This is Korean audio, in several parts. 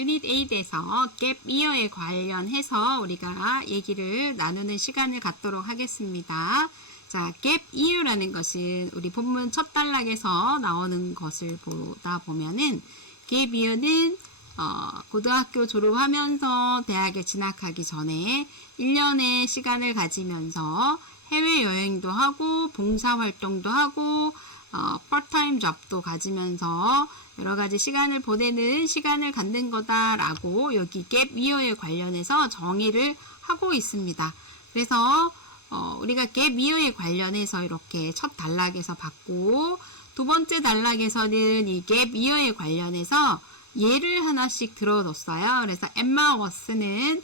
유닛 8에서 gap year에 관련해서 우리가 얘기를 나누는 시간을 갖도록 하겠습니다. 자, gap year라는 것은 우리 본문 첫 단락에서 나오는 것을 보다 보면은 gap year는 고등학교 졸업하면서 대학에 진학하기 전에 1년의 시간을 가지면서 해외여행도 하고 봉사활동도 하고 파트타임 잡도 가지면서 여러가지 시간을 보내는 시간을 갖는 거다라고 여기 gap year에 관련해서 정의를 하고 있습니다. 그래서 우리가 gap year에 관련해서 이렇게 첫 단락에서 봤고 두 번째 단락에서는 이 gap year에 관련해서 예를 하나씩 들어뒀어요. 그래서 엠마 워스는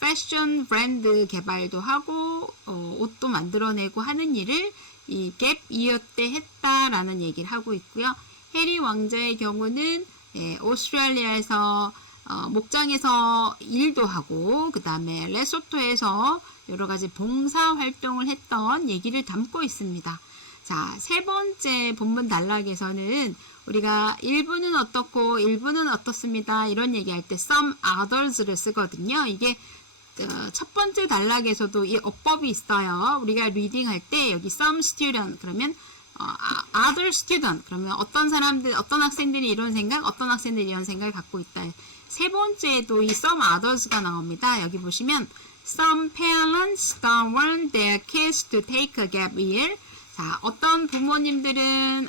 패션 브랜드 개발도 하고 옷도 만들어내고 하는 일을 이 gap year 때 했다라는 얘기를 하고 있고요. 해리 왕자의 경우는 오스트레일리아에서 목장에서 일도 하고 그 다음에 레소토에서 여러가지 봉사활동을 했던 얘기를 담고 있습니다. 자, 세 번째 본문 단락에서는 우리가 일부는 어떻고 일부는 어떻습니다. 이런 얘기할 때 some others를 쓰거든요. 이게 첫 번째 단락에서도 이 어법이 있어요. 우리가 리딩 할 때 여기 some student 그러면 other student 그러면 어떤 사람들 어떤 학생들이 이런 생각 어떤 학생들이 이런 생각을 갖고 있다. 세 번째에도 이 some others가 나옵니다. 여기 보시면 some parents don't want their kids to take a gap year. 자, 어떤 부모님들은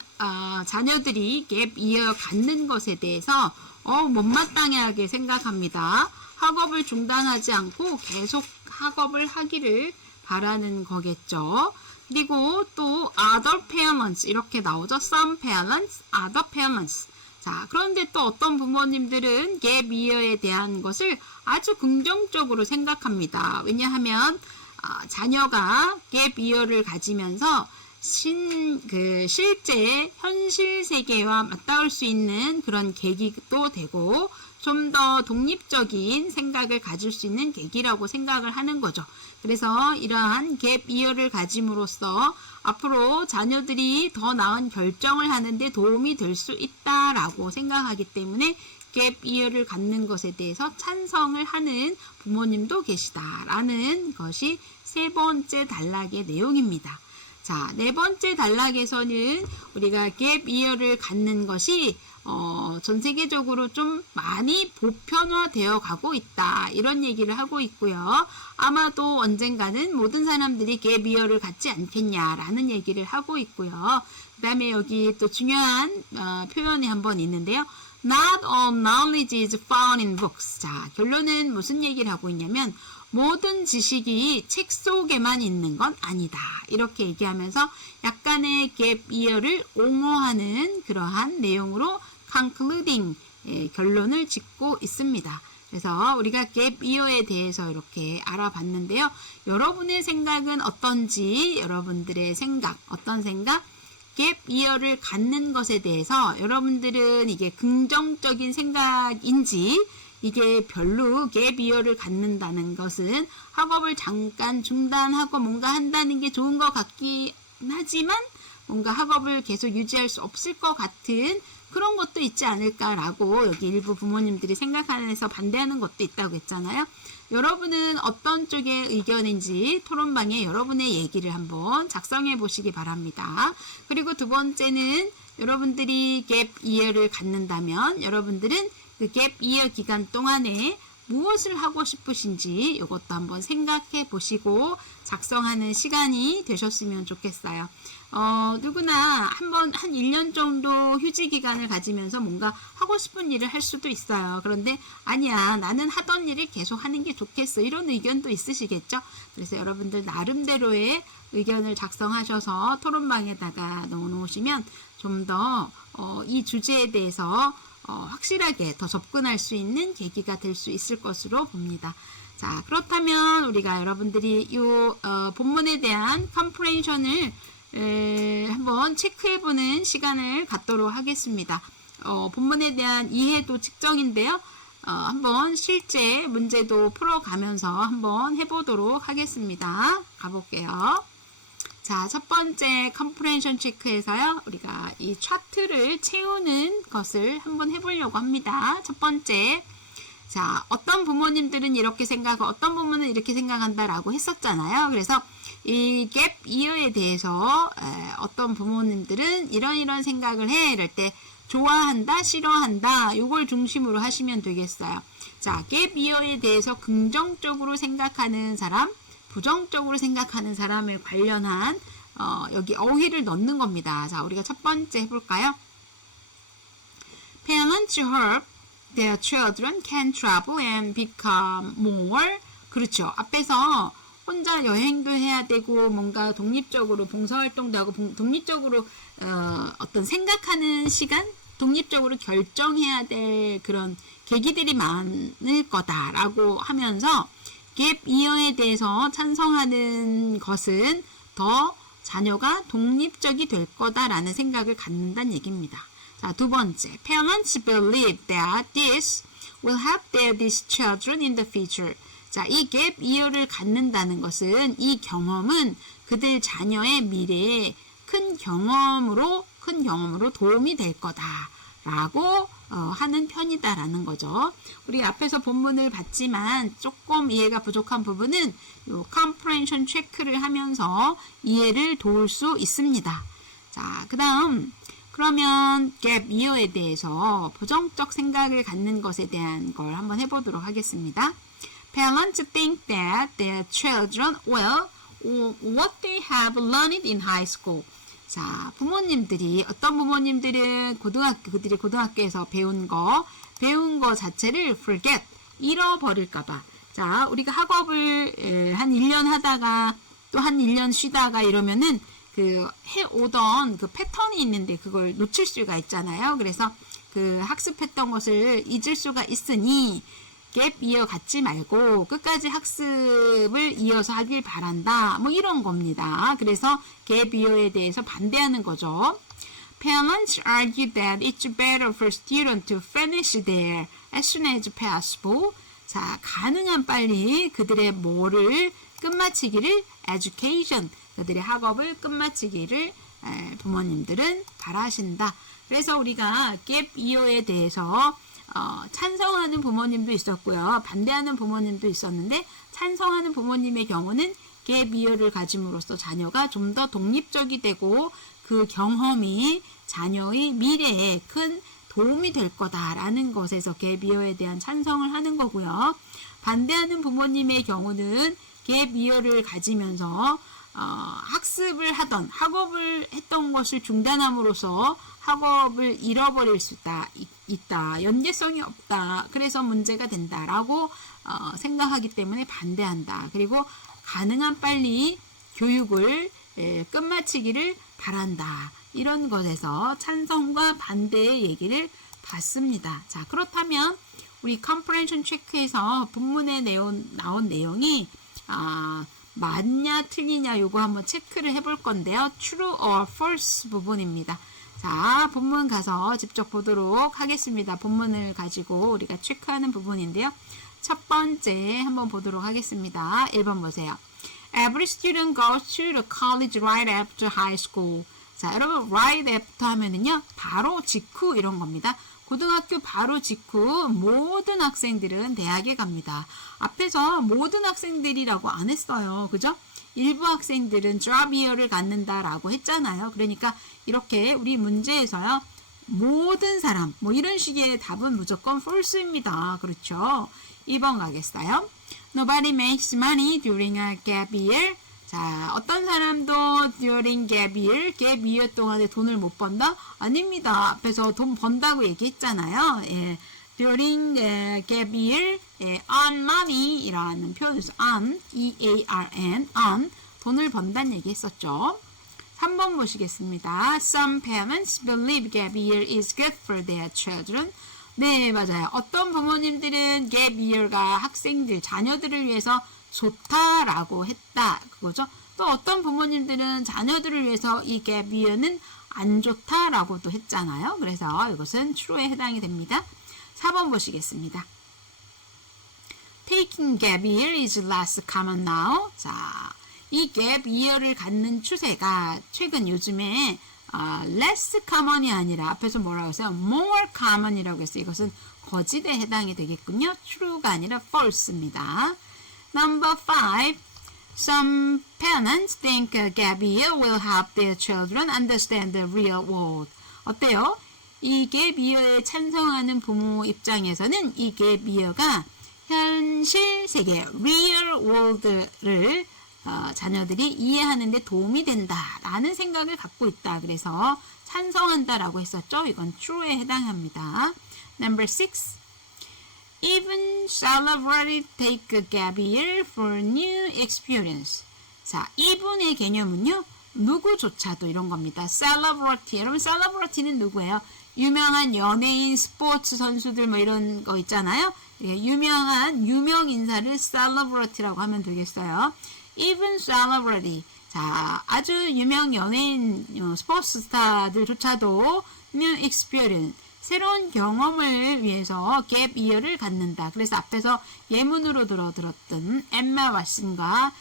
자녀들이 gap year 갖는 것에 대해서 못마땅하게 생각합니다. 학업을 중단하지 않고 계속 학업을 하기를 바라는 거겠죠. 그리고 또 other parents 이렇게 나오죠. some parents, other parents. 자, 그런데 또 어떤 부모님들은 gap year에 대한 것을 아주 긍정적으로 생각합니다. 왜냐하면 자녀가 gap year를 가지면서 실제 현실 세계와 맞닿을 수 있는 그런 계기도 되고 좀 더 독립적인 생각을 가질 수 있는 계기라고 생각을 하는 거죠. 그래서 이러한 gap year를 가짐으로써 앞으로 자녀들이 더 나은 결정을 하는데 도움이 될 수 있다라고 생각하기 때문에 gap year를 갖는 것에 대해서 찬성을 하는 부모님도 계시다라는 것이 세 번째 단락의 내용입니다. 자, 네 번째 단락에서는 우리가 gap year를 갖는 것이 전 세계적으로 좀 많이 보편화되어 가고 있다. 이런 얘기를 하고 있고요. 아마도 언젠가는 모든 사람들이 gap year를 갖지 않겠냐라는 얘기를 하고 있고요. 그 다음에 여기 또 중요한 표현이 한번 있는데요. Not all knowledge is found in books. 자, 결론은 무슨 얘기를 하고 있냐면 모든 지식이 책 속에만 있는 건 아니다. 이렇게 얘기하면서 약간의 gap year를 옹호하는 그러한 내용으로 concluding 결론을 짓고 있습니다. 그래서 우리가 gap year에 대해서 이렇게 알아봤는데요. 여러분의 생각은 어떤지 여러분들의 생각, 어떤 생각? gap year를 갖는 것에 대해서 여러분들은 이게 긍정적인 생각인지 이게 별로 gap year를 갖는다는 것은 학업을 잠깐 중단하고 뭔가 한다는 게 좋은 것 같긴 하지만 뭔가 학업을 계속 유지할 수 없을 것 같은 그런 것도 있지 않을까라고 여기 일부 부모님들이 생각하면서 반대하는 것도 있다고 했잖아요. 여러분은 어떤 쪽의 의견인지 토론방에 여러분의 얘기를 한번 작성해 보시기 바랍니다. 그리고 두 번째는 여러분들이 gap year를 갖는다면 여러분들은 그 gap year 기간 동안에 무엇을 하고 싶으신지 이것도 한번 생각해 보시고 작성하는 시간이 되셨으면 좋겠어요. 누구나 한 1년 정도 휴지 기간을 가지면서 뭔가 하고 싶은 일을 할 수도 있어요. 그런데 아니야, 나는 하던 일을 계속 하는 게 좋겠어. 이런 의견도 있으시겠죠? 그래서 여러분들 나름대로의 의견을 작성하셔서 토론방에다가 넣어놓으시면 좀 더 이 주제에 대해서 확실하게 더 접근할 수 있는 계기가 될 수 있을 것으로 봅니다. 자, 그렇다면 우리가 여러분들이 이 본문에 대한 컴프레hension을 한번 체크해보는 시간을 갖도록 하겠습니다. 본문에 대한 이해도 측정인데요. 한번 실제 문제도 풀어가면서 한번 해보도록 하겠습니다. 가볼게요. 자, 첫 번째 컴프레hension 체크에서요. 우리가 이 차트를 채우는 것을 한번 해보려고 합니다. 첫 번째, 자, 어떤 부모님들은 이렇게 생각하고 어떤 부모는 이렇게 생각한다라고 했었잖아요. 그래서 이 gap year에 대해서 어떤 부모님들은 이런 생각을 해. 이럴 때 좋아한다, 싫어한다. 요걸 중심으로 하시면 되겠어요. 자, gap year에 대해서 긍정적으로 생각하는 사람, 부정적으로 생각하는 사람을 관련한 여기 어휘를 넣는 겁니다. 자, 우리가 첫 번째 해볼까요? Parents hope their children can travel and become more. 그렇죠. 앞에서 혼자 여행도 해야 되고 뭔가 독립적으로 봉사활동도 하고 독립적으로 어떤 생각하는 시간, 독립적으로 결정해야 될 그런 계기들이 많을 거다라고 하면서 gap year에 대해서 찬성하는 것은 더 자녀가 독립적이 될 거다라는 생각을 갖는다는 얘기입니다. 자, 두 번째, parents believe that this will help these children in the future. 자, 이 gap year를 갖는다는 것은 이 경험은 그들 자녀의 미래에 큰 경험으로 도움이 될 거다라고 하는 편이다라는 거죠. 우리 앞에서 본문을 봤지만 조금 이해가 부족한 부분은 요 comprehension 체크를 하면서 이해를 도울 수 있습니다. 자, 그다음 그러면 gap year에 대해서 부정적 생각을 갖는 것에 대한 걸 한번 해보도록 하겠습니다. Parents think that their children will what they have learned in high school. 자, 부모님들이 어떤 부모님들은 그들이 고등학교에서 배운 거 자체를 forget, 잃어버릴까봐. 자, 우리가 학업을 한 1년 하다가 또 한 1년 쉬다가 이러면은 그 해오던 그 패턴이 있는데 그걸 놓칠 수가 있잖아요. 그래서 그 학습했던 것을 잊을 수가 있으니 gap year 갖지 말고 끝까지 학습을 이어서 하길 바란다. 뭐 이런 겁니다. 그래서 gap year에 대해서 반대하는 거죠. Parents argue that it's better for students to finish there as soon as possible. 자, 가능한 빨리 그들의 뭐를 끝마치기를 education, 그들의 학업을 끝마치기를 부모님들은 바라신다. 그래서 우리가 gap year에 대해서 찬성하는 부모님도 있었고요. 반대하는 부모님도 있었는데 찬성하는 부모님의 경우는 gap year를 가짐으로써 자녀가 좀 더 독립적이 되고 그 경험이 자녀의 미래에 큰 도움이 될 거다라는 것에서 gap year에 대한 찬성을 하는 거고요. 반대하는 부모님의 경우는 gap year를 가지면서 학습을 하던 학업을 했던 것을 중단함으로써 학업을 잃어버릴 수 있다. 연계성이 없다. 그래서 문제가 된다라고 생각하기 때문에 반대한다. 그리고 가능한 빨리 교육을 끝마치기를 바란다. 이런 것에서 찬성과 반대의 얘기를 봤습니다. 자, 그렇다면 우리 comprehension 체크에서 본문에 나온 내용이 맞냐 틀리냐 요거 한번 체크를 해볼 건데요. true or false 부분입니다. 자, 본문 가서 직접 보도록 하겠습니다. 본문을 가지고 우리가 체크하는 부분인데요. 첫 번째 한번 보도록 하겠습니다. 1번 보세요. Every student goes to the college right after high school. 자, 여러분 right after 하면은요 바로 직후 이런 겁니다. 고등학교 바로 직후 모든 학생들은 대학에 갑니다. 앞에서 모든 학생들이라고 안 했어요. 그죠? 일부 학생들은 drop year를 갖는다라고 했잖아요. 그러니까 이렇게 우리 문제에서요. 모든 사람 뭐 이런 식의 답은 무조건 false입니다. 그렇죠? 2번 가겠어요. Nobody makes money during a gap year. 자, 어떤 사람도 during gap year 동안에 돈을 못 번다? 아닙니다. 앞에서 돈 번다고 얘기했잖아요. 예. during gap year, earn money 이라는 표현을 써서 earn, E-A-R-N, earn, 돈을 번다는 얘기 했었죠. 3번 보시겠습니다. Some parents believe gap year is good for their children. 네, 맞아요. 어떤 부모님들은 gap year가 학생들, 자녀들을 위해서 좋다라고 했다. 그거죠. 또 어떤 부모님들은 자녀들을 위해서 이 gap year는 안 좋다라고도 했잖아요. 그래서 이것은 true에 해당이 됩니다. 4번 보시겠습니다. Taking gap year is less common now. 자, 이 gap year를 갖는 추세가 최근 요즘에 less common이 아니라 앞에서 뭐라고 했어요? more common이라고 했어요. 이것은 거짓에 해당이 되겠군요. true가 아니라 false입니다. Number 5. Some parents think a gap year will help their children understand the real world. 어때요? 이 gap year에 찬성하는 부모 입장에서는 이 gap year가 현실 세계 real world를 자녀들이 이해하는 데 도움이 된다라는 생각을 갖고 있다. 그래서 찬성한다라고 했었죠. 이건 true에 해당합니다. Number 6. Even celebrity take a gap year for new experience. 자, even의 개념은요. 누구조차도 이런 겁니다. celebrity. 여러분 celebrity는 누구예요? 유명한 연예인, 스포츠 선수들 뭐 이런 거 있잖아요. 유명한 유명 인사를 celebrity라고 하면 되겠어요. Even celebrity. 자, 아주 유명 연예인, 스포츠 스타들조차도 new experience. 새로운 경험을 위해서 gap year를 갖는다. 그래서 앞에서 예문으로 들었던 엠마 왓슨과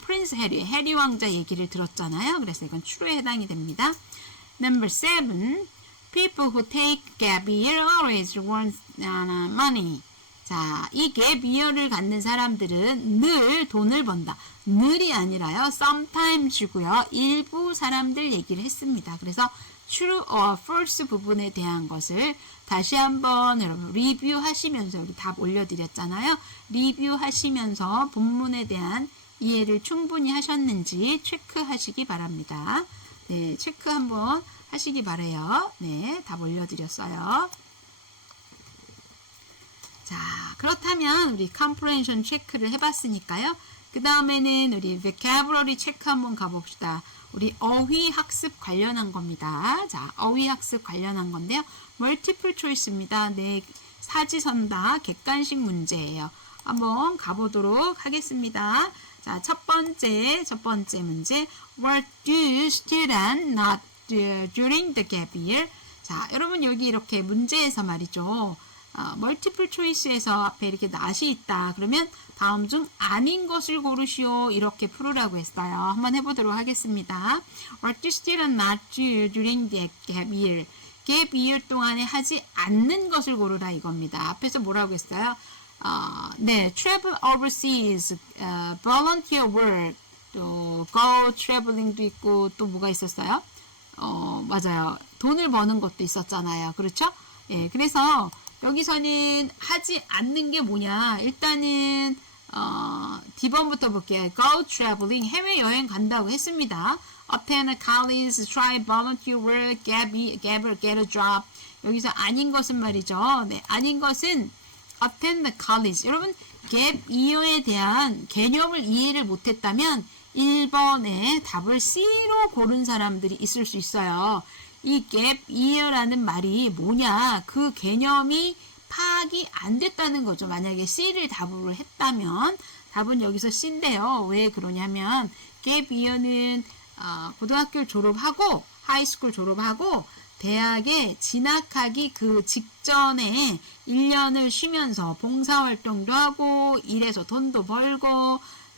프린스 해리 왕자 얘기를 들었잖아요. 그래서 이건 true에 해당이 됩니다. Number 7. People who take gap year always want money. 자, 이 gap year를 갖는 사람들은 늘 돈을 번다. 늘이 아니라요. sometimes고요. 일부 사람들 얘기를 했습니다. 그래서 true or false 부분에 대한 것을 다시 한번 여러분 리뷰하시면서 우리 답 올려드렸잖아요. 리뷰하시면서 본문에 대한 이해를 충분히 하셨는지 체크하시기 바랍니다. 네, 체크 한번 하시기 바래요. 네, 답 올려드렸어요. 자, 그렇다면 우리 comprehension 체크를 해봤으니까요. 그 다음에는 우리 vocabulary 체크 한번 가봅시다. 우리 어휘 학습 관련한 겁니다. 자, 어휘 학습 관련한 건데요. multiple choice입니다. 네, 사지선다 객관식 문제예요. 한번 가보도록 하겠습니다. 자, 첫 번째 문제. What do students not do during the gap year? 자, 여러분 여기 이렇게 문제에서 말이죠. 멀티플 초이스에서 앞에 이렇게 not이 있다. 그러면 다음 중 아닌 것을 고르시오. 이렇게 풀으라고 했어요. 한번 해보도록 하겠습니다. What do students not do during the gap year? gap year 동안에 하지 않는 것을 고르라 이겁니다. 앞에서 뭐라고 했어요? 네, travel overseas, volunteer work, 또 go traveling도 있고 또 뭐가 있었어요? 맞아요. 돈을 버는 것도 있었잖아요. 그렇죠? 예, 그래서 여기서는 하지 않는 게 뭐냐? 일단은 D번부터 볼게요. Go traveling, 해외여행 간다고 했습니다. Attend a college, try volunteer work, get a job. 여기서 아닌 것은 말이죠. 네, 아닌 것은 attend the college. 여러분, gap year에 대한 개념을 이해를 못했다면 1번에 답을 C로 고른 사람들이 있을 수 있어요. 이 gap year라는 말이 뭐냐? 그 개념이 파악이 안 됐다는 거죠. 만약에 C를 답으로 했다면 답은 여기서 C인데요. 왜 그러냐면 gap year는 고등학교를 졸업하고 하이스쿨 졸업하고 대학에 진학하기 그 직전에 1년을 쉬면서 봉사활동도 하고 일해서 돈도 벌고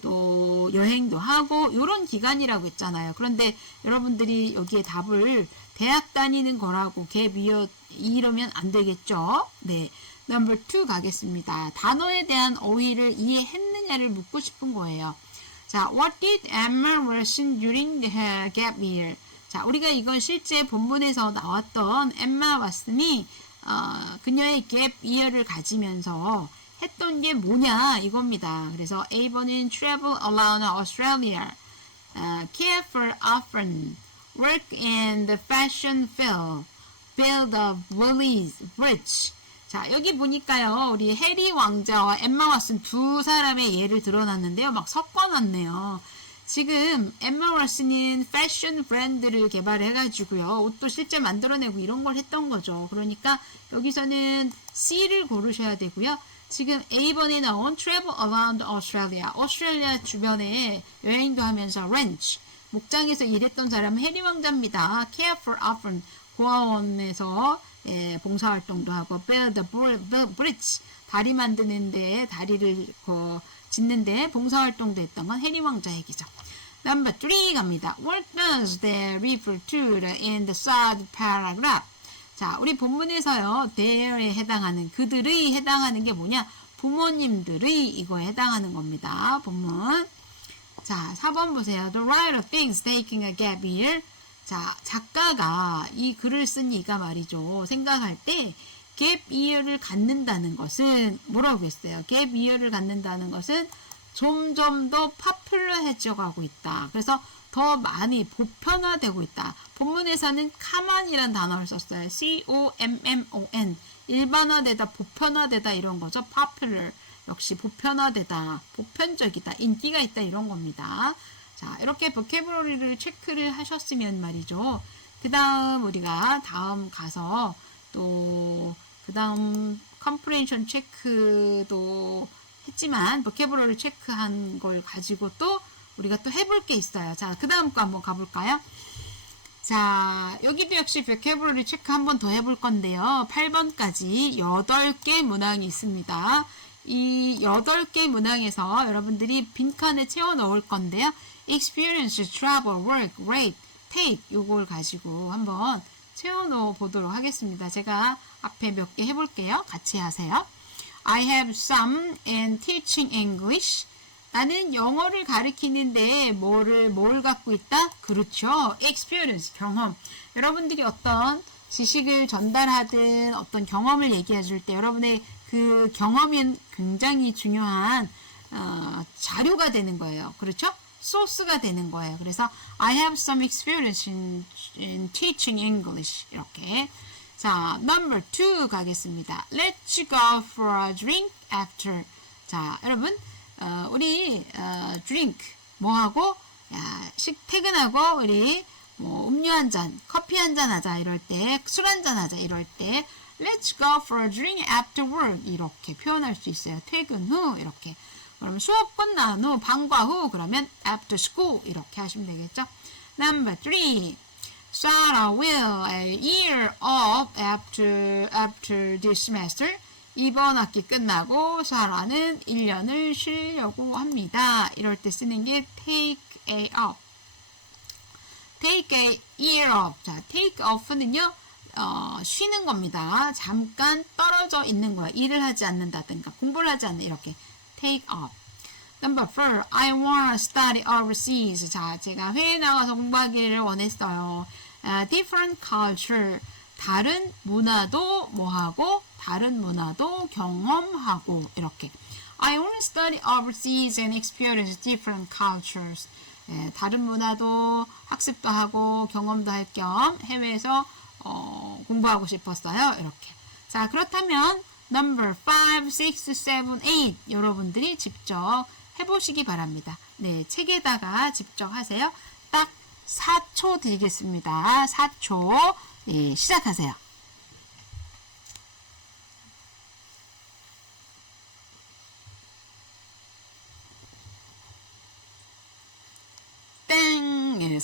또 여행도 하고 이런 기간이라고 했잖아요. 그런데 여러분들이 여기에 답을 대학 다니는 거라고 갭 이러면 안 되겠죠. 네, 넘버 2 가겠습니다. 단어에 대한 어휘를 이해했느냐를 묻고 싶은 거예요. 자, what did Emma learn during the gap year? 자, 우리가 이건 실제 본문에서 나왔던 엠마 왓슨이 그녀의 갭 이어를 가지면서 했던 게 뭐냐 이겁니다. 그래서 A번은 travel around Australia, care for orphan, work in the fashion field, build a bridge. 자, 여기 보니까요, 우리 해리 왕자와 엠마 왓슨 두 사람의 예를 들어놨는데요, 막 섞어놨네요. 지금 엠마 왓슨은 패션 브랜드를 개발해가지고요, 옷도 실제 만들어내고 이런 걸 했던 거죠. 그러니까 여기서는 C를 고르셔야 되고요. 지금 A번에 나온 travel around Australia, 오스트레일리아 주변에 여행도 하면서 ranch, 목장에서 일했던 사람은 해리 왕자입니다. care for orphan, 고아원에서 봉사활동도 하고 build a bridge, 다리 만드는데 다리를 짓는데 봉사활동도 했던 건 해리 왕자 얘기죠. Number 3 갑니다. What does they refer to in the third paragraph? 자, 우리 본문에서요, there에 해당하는, 그들의 해당하는 게 뭐냐? 부모님들의 이거에 해당하는 겁니다. 본문. 자, 4번 보세요. The writer thinks taking a gap year. 자, 작가가 이 글을 쓴 이가 말이죠. 생각할 때 gap year를 갖는다는 것은 뭐라고 했어요? gap year를 갖는다는 것은 점점 더 파퓰러해져 가고 있다. 그래서 더 많이 보편화되고 있다. 본문에서는 common이라는 단어를 썼어요. C-O-M-M-O-N. 일반화되다, 보편화되다 이런 거죠. popular. 역시 보편화되다, 보편적이다, 인기가 있다 이런 겁니다. 자, 이렇게 보캐브러리를 체크를 하셨으면 말이죠. 그 다음 우리가 다음 가서 또 그 다음 컴프레hen션 체크도 했지만 보캐브러리 체크한 걸 가지고 또 우리가 또 해볼 게 있어요. 자, 그 다음 거 한번 가볼까요? 자, 여기도 역시 보캐브러리 체크 한번 더 해볼 건데요. 8번까지 8개 문항이 있습니다. 이 8개 문항에서 여러분들이 빈칸에 채워 넣을 건데요. experience, travel, work, rate, take 요걸 가지고 한번 채워 넣어 보도록 하겠습니다. 제가 앞에 몇 개 해볼게요. 같이 하세요. I have some in teaching English. 나는 영어를 가르치는데 뭘 갖고 있다? 그렇죠. experience, 경험. 여러분들이 어떤 지식을 전달하든 어떤 경험을 얘기해 줄 때 여러분의 그 경험이 굉장히 중요한 자료가 되는 거예요. 그렇죠? 소스가 되는 거예요. 그래서 I have some experience in teaching English. 이렇게. 자, number 2 가겠습니다. Let's go for a drink after. 자, 여러분 우리 drink 뭐하고 퇴근하고 우리 뭐 음료 한 잔, 커피 한 잔 하자 이럴 때, 술 한 잔 하자 이럴 때 Let's go for a drink after work 이렇게 표현할 수 있어요. 퇴근 후 이렇게. 그러면 수업 끝난 후, 방과 후 그러면 after school 이렇게 하시면 되겠죠. Number 3. Sarah will a year off after this semester. 이번 학기 끝나고 사라는 1년을 쉬려고 합니다. 이럴 때 쓰는 게 take a off. take a year off. 자, take off는요. 쉬는 겁니다. 잠깐 떨어져 있는 거야. 일을 하지 않는다든가 공부를 하지 않는 이렇게 take off. Number 4. I want to study overseas. 자, 제가 해외에 나가서 공부하기를 원했어요. different culture. 다른 문화도 뭐하고 다른 문화도 경험하고 이렇게. I want to study overseas and experience different cultures. 다른 문화도 학습도 하고 경험도 할 겸 해외에서 공부하고 싶었어요. 이렇게. 자, 그렇다면 number 5, 6, 7, 8 여러분들이 직접 해보시기 바랍니다. 네, 책에다가 직접 하세요. 딱 4초 드리겠습니다. 4초. 네, 시작하세요. 땡! 예,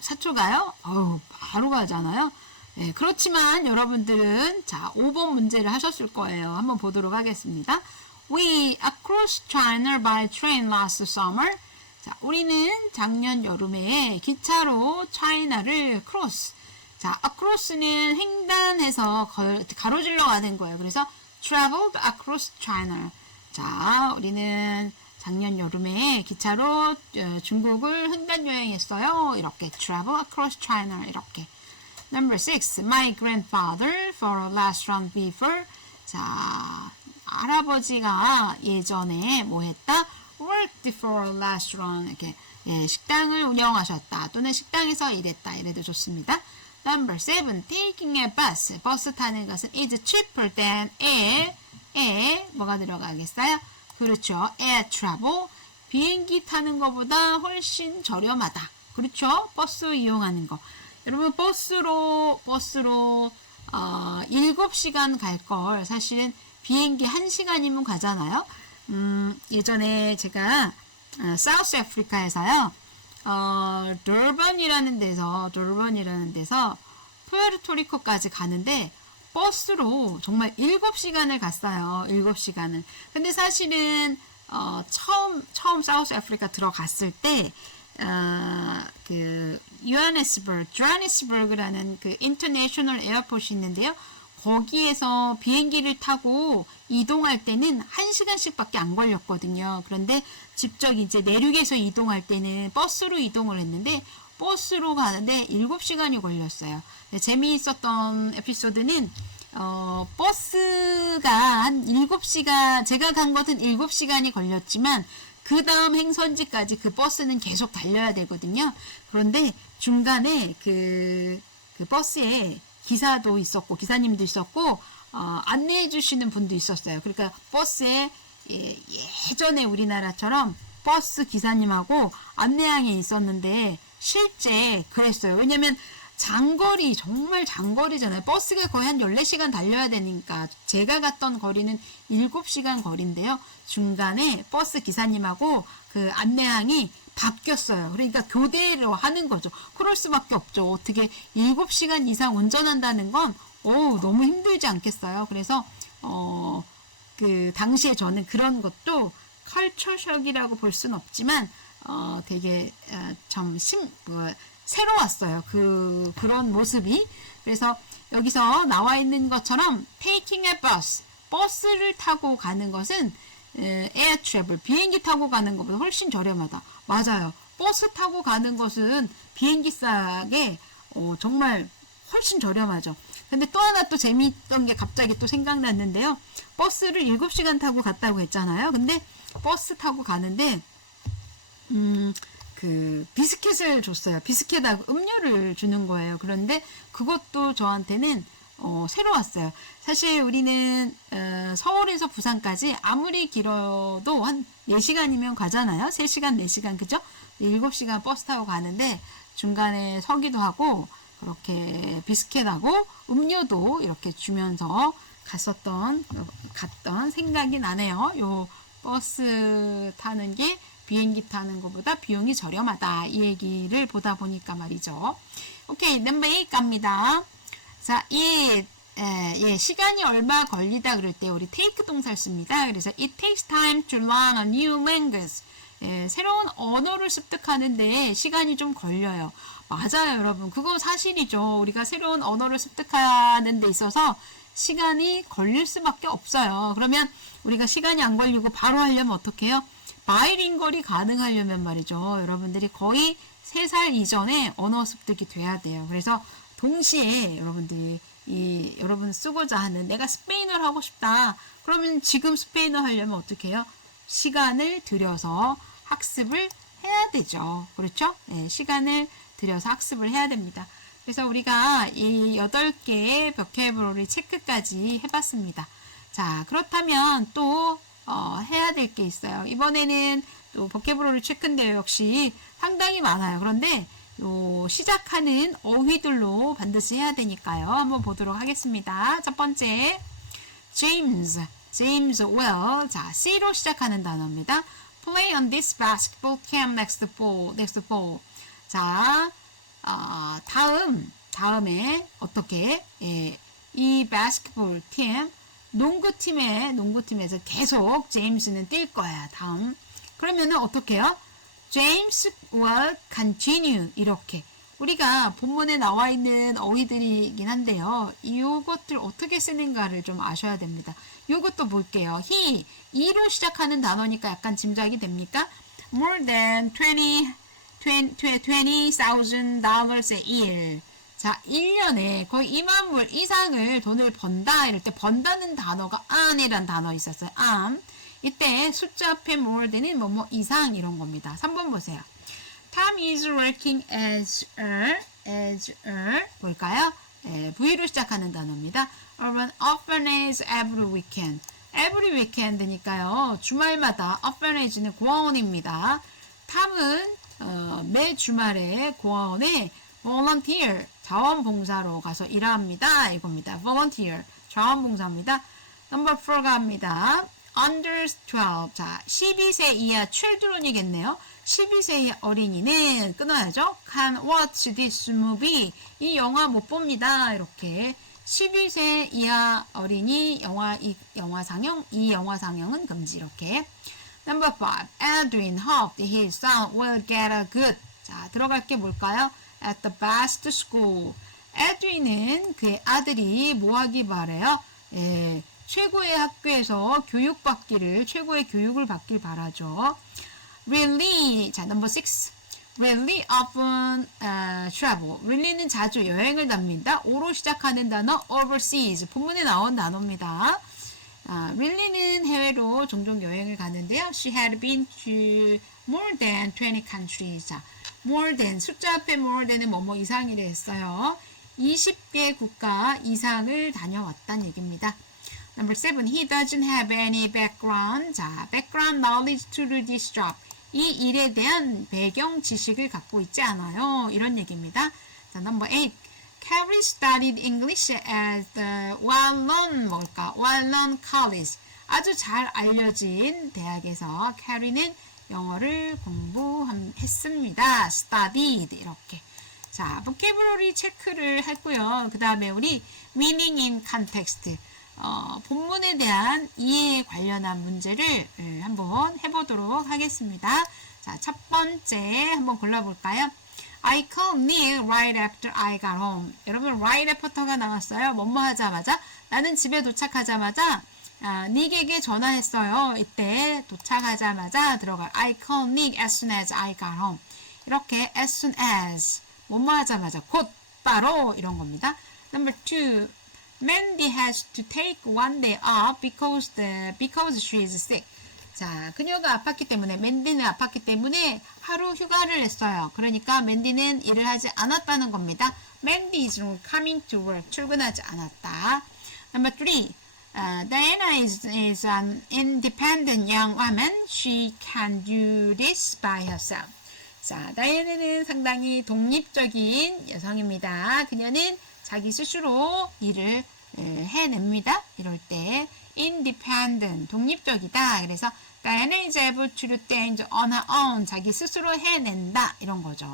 4초가요? 어우, 바로 가잖아요. 예, 그렇지만 여러분들은 자, 5번 문제를 하셨을 거예요. 한번 보도록 하겠습니다. We across China by train last summer. 자, 우리는 작년 여름에 기차로 차이나를 cross. 자, across는 횡단해서 가로질러 가는 거예요. 그래서 traveled across China. 자, 우리는 작년 여름에 기차로 중국을 횡단 여행했어요. 이렇게 travel across China 이렇게. Number 6. My grandfather for a restaurant before. 자, 할아버지가 예전에 뭐 했다? worked for a restaurant. 이렇게 식당을 운영하셨다. 또는 식당에서 일했다. 이래도 좋습니다. Number 7. Taking a bus. 버스 타는 것은 is cheaper than air. 뭐가 들어가겠어요? 그렇죠. air travel. 비행기 타는 것보다 훨씬 저렴하다. 그렇죠. 버스 이용하는 거. 여러분 버스로 7시간 갈 걸 사실은 비행기 1시간이면 가잖아요. 예전에 제가 사우스 아프리카에서요. 돌번이라는 데서 푸에르토리코까지 가는데 버스로 정말 7시간을 갔어요. 7시간을. 근데 사실은 처음 사우스 아프리카 들어갔을 때 그 조하네스버그라는 그 인터내셔널 에어포트 있는데요. 거기에서 비행기를 타고 이동할 때는 1시간씩밖에 안 걸렸거든요. 그런데 직접 이제 내륙에서 이동할 때는 버스로 이동을 했는데 버스로 가는데 7시간이 걸렸어요. 재미있었던 에피소드는 버스가 한 7시간, 제가 간 것은 7시간이 걸렸지만 그 다음 행선지까지 그 버스는 계속 달려야 되거든요. 그런데 중간에 그 버스에 기사도 있었고 기사님도 있었고 안내해 주시는 분도 있었어요. 그러니까 버스에 예전에 우리나라처럼 버스 기사님하고 안내양이 있었는데 실제 그랬어요. 왜냐면 장거리, 정말 장거리잖아요. 버스가 거의 한 14시간 달려야 되니까 제가 갔던 거리는 7시간 거리인데요. 중간에 버스 기사님하고 그 안내양이 바뀌었어요. 그러니까 교대로 하는 거죠. 그럴 수밖에 없죠. 어떻게 7시간 이상 운전한다는 건 너무 힘들지 않겠어요. 그래서 그 당시에 저는 그런 것도 컬처 셔이라고 볼 수는 없지만 되게 참 새로웠어요. 그런 모습이. 그래서 여기서 나와 있는 것처럼 taking a bus, 버스를 타고 가는 것은 air travel, 비행기 타고 가는 것보다 훨씬 저렴하다. 맞아요. 버스 타고 가는 것은 비행기 싸게 정말 훨씬 저렴하죠. 근데 또 하나 또 재미있던 게 갑자기 또 생각났는데요. 버스를 7시간 타고 갔다고 했잖아요. 근데 버스 타고 가는데 그 비스킷을 줬어요. 비스킷하고 음료를 주는 거예요. 그런데 그것도 저한테는 새로웠어요. 사실 우리는 서울에서 부산까지 아무리 길어도 한 4시간이면 가잖아요. 3시간, 4시간 그죠? 7시간 버스 타고 가는데 중간에 서기도 하고 그렇게 비스킷하고 음료도 이렇게 주면서 갔던 생각이 나네요. 요 버스 타는 게 비행기 타는 것보다 비용이 저렴하다. 이 얘기를 보다 보니까 말이죠. 오케이, 넘버 8 갑니다. 자, 시간이 얼마 걸리다 그럴 때 우리 take 동사를 씁니다. 그래서 it takes time to learn a new language. 새로운 언어를 습득하는데 시간이 좀 걸려요. 맞아요, 여러분. 그거 사실이죠. 우리가 새로운 언어를 습득하는 데 있어서 시간이 걸릴 수밖에 없어요. 그러면 우리가 시간이 안 걸리고 바로 하려면 어떻게 해요? 바이링걸이 가능하려면 말이죠. 여러분들이 거의 3살 이전에 언어 습득이 돼야 돼요. 그래서 동시에 여러분들이 여러분 쓰고자 하는 내가 스페인어를 하고 싶다. 그러면 지금 스페인어 하려면 어떻게 해요? 시간을 들여서 학습을 해야 되죠. 그렇죠? 네, 시간을 들여서 학습을 해야 됩니다. 그래서 우리가 이 8개의 버케이블러리 체크까지 해봤습니다. 자, 그렇다면 또 해야 될 게 있어요. 이번에는 또 버케이블러리 체크인데 역시 상당히 많아요. 그런데 시작하는 어휘들로 반드시 해야 되니까요. 한번 보도록 하겠습니다. 첫 번째, James well. 자, C로 시작하는 단어입니다. Play on this basketball camp next fall. 자, 다음에 어떻게 이 basketball camp 농구팀에서 계속 제임스는 뛸 거야. 다음. 그러면은 어떻게 해요? James will continue. 이렇게. 우리가 본문에 나와 있는 어휘들이긴 한데요. 이것들 어떻게 쓰는가를 좀 아셔야 됩니다. 이것도 볼게요. E로 시작하는 단어니까 약간 짐작이 됩니까? More than $20,000 a year. 자, 1년에 거의 2만 불 이상을 돈을 번다. 이럴 때 번다는 단어가 on이란 단어 있었어요. on. 이때 숫자 앞에 more than은 뭐뭐 이상 이런 겁니다. 3번 보세요. Tom is working as a 뭘까요? V로 시작하는 단어입니다. Urban orphanage every weekend. every weekend니까요. 주말마다 orphanage는 고아원입니다. 탐은 매 주말에 고아원에 volunteer, 자원봉사로 가서 일합니다. 이겁니다. volunteer, 자원봉사입니다. 넘버 4 갑니다. under 12, 자 12세 이하 children이겠네요. 12세 이하 어린이는 끊어야죠. can watch this movie, 이 영화 못 봅니다. 이렇게 12세 이하 어린이 이 영화 상영은 금지. 이렇게 Number 5. Edwin hoped his son will get a good. 자, 들어갈 게 뭘까요? At the best school. 에드윈은 그의 아들이 뭐 하기 바래요? 최고의 학교에서 최고의 교육을 받길 바라죠. Really, 자, number 6. Really often travel. Really는 자주 여행을 답니다. O로 시작하는 단어 overseas. 본문에 나온 단어입니다. Really는 해외로 종종 여행을 가는데요. She had been to more than 20 countries. 자, more than, 숫자 앞에 more than은 뭐뭐 이상이라 했어요. 20개 국가 이상을 다녀왔다는 얘기입니다. Number 7. He doesn't have any background. 자, background knowledge to do this job. 이 일에 대한 배경 지식을 갖고 있지 않아요. 이런 얘기입니다. 자, number 8. Carrie studied English at the well-known 뭘까? well-known college. 아주 잘 알려진 대학에서 캐리는 영어를 공부했습니다. studied 이렇게. 자, vocabulary 체크를 했고요. 그 다음에 우리 meaning in context. 본문에 대한 이해에 관련한 문제를 한번 해보도록 하겠습니다. 자, 첫 번째 한번 골라볼까요? I called Nick right after I got home. 여러분, right after가 나왔어요. 뭐뭐 하자마자. 나는 집에 도착하자마자 닉에게 전화했어요. 이때 도착하자마자 들어갈 I called Nick as soon as I got home. 이렇게 as soon as 뭐뭐 하자마자 곧바로 이런 겁니다. Number 2. Mandy has to take one day off because she is sick. 자, 그녀가 아팠기 때문에, 맨디는 아팠기 때문에 하루 휴가를 냈어요. 그러니까 맨디는 일을 하지 않았다는 겁니다. Mandy is coming to work. 출근하지 않았다. Number 3. Diana is an independent young woman. She can do this by herself. 자, 다이애나는 상당히 독립적인 여성입니다. 그녀는 자기 스스로 일을 해냅니다. 이럴 때 independent, 독립적이다. 그래서 Diana is able to do things on her own. 자기 스스로 해낸다. 이런 거죠.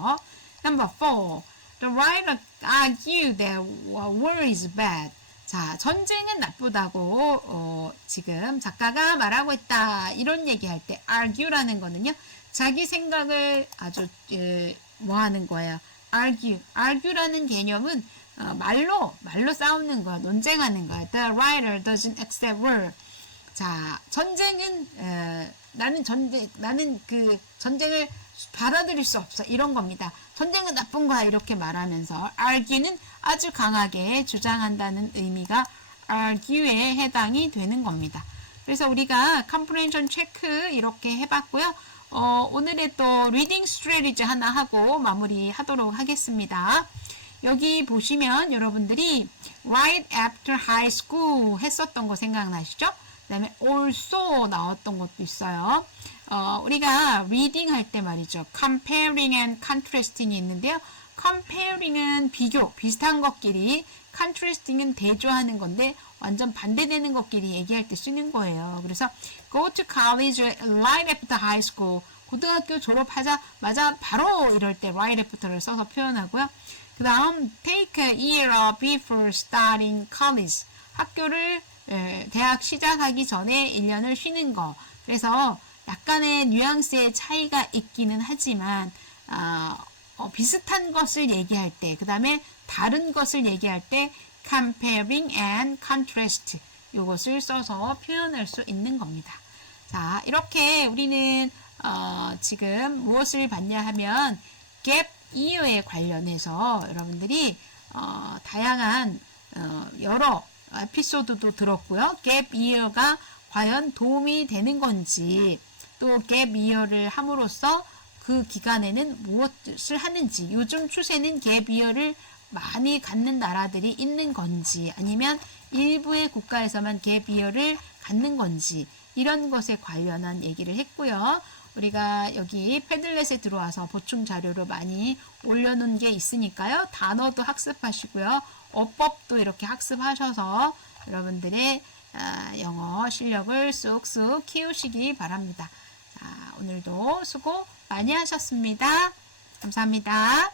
Number 4. The writer argued that war is bad. 자, 전쟁은 나쁘다고 지금 작가가 말하고 있다. 이런 얘기할 때 argue라는 거는요. 자기 생각을 아주 뭐 하는 거예요. argue라는 개념은 말로 싸우는 거야. 논쟁하는 거야. The writer doesn't accept war. 자, 전쟁은 나는 그 전쟁을 받아들일 수 없어. 이런 겁니다. 전쟁은 나쁜 거야. 이렇게 말하면서 argue는 아주 강하게 주장한다는 의미가 argue에 해당이 되는 겁니다. 그래서 우리가 comprehension 체크 이렇게 해봤고요. 오늘의 또 reading strategy 하나 하고 마무리하도록 하겠습니다. 여기 보시면 여러분들이 right after high school 했었던 거 생각나시죠? 그 다음에 also 나왔던 것도 있어요. 우리가 reading 할 때 말이죠. comparing and contrasting이 있는데요. comparing은 비교, 비슷한 것끼리, contrasting은 대조하는 건데 완전 반대되는 것끼리 얘기할 때 쓰는 거예요. 그래서 go to college right after high school. 고등학교 졸업하자마자 바로 이럴 때 right after를 써서 표현하고요. 그 다음 take a year off before starting college. 학교를 대학 시작하기 전에 1년을 쉬는 거. 그래서 약간의 뉘앙스의 차이가 있기는 하지만 비슷한 것을 얘기할 때, 그 다음에 다른 것을 얘기할 때 comparing and contrast 이것을 써서 표현할 수 있는 겁니다. 자, 이렇게 우리는 지금 무엇을 봤냐 하면 gap year에 관련해서 여러분들이 다양한 여러 에피소드도 들었고요. gap year가 과연 도움이 되는 건지, 또 gap year를 함으로써 그 기간에는 무엇을 하는지, 요즘 추세는 gap year를 많이 갖는 나라들이 있는 건지, 아니면 일부의 국가에서만 gap year를 갖는 건지, 이런 것에 관련한 얘기를 했고요. 우리가 여기 패들렛에 들어와서 보충 자료를 많이 올려놓은 게 있으니까요. 단어도 학습하시고요. 어법도 이렇게 학습하셔서 여러분들의 영어 실력을 쑥쑥 키우시기 바랍니다. 자, 오늘도 수고 많이 하셨습니다. 감사합니다.